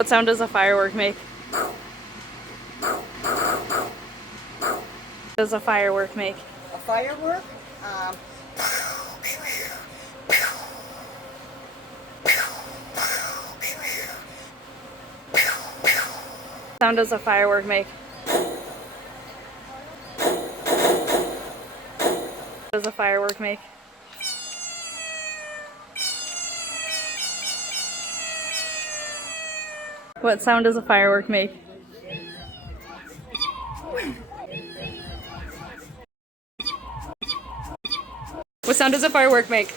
What sound does a firework make? Does a firework make? A firework? What sound does a firework make? Does a firework make? What sound does a firework make? What sound does a firework make?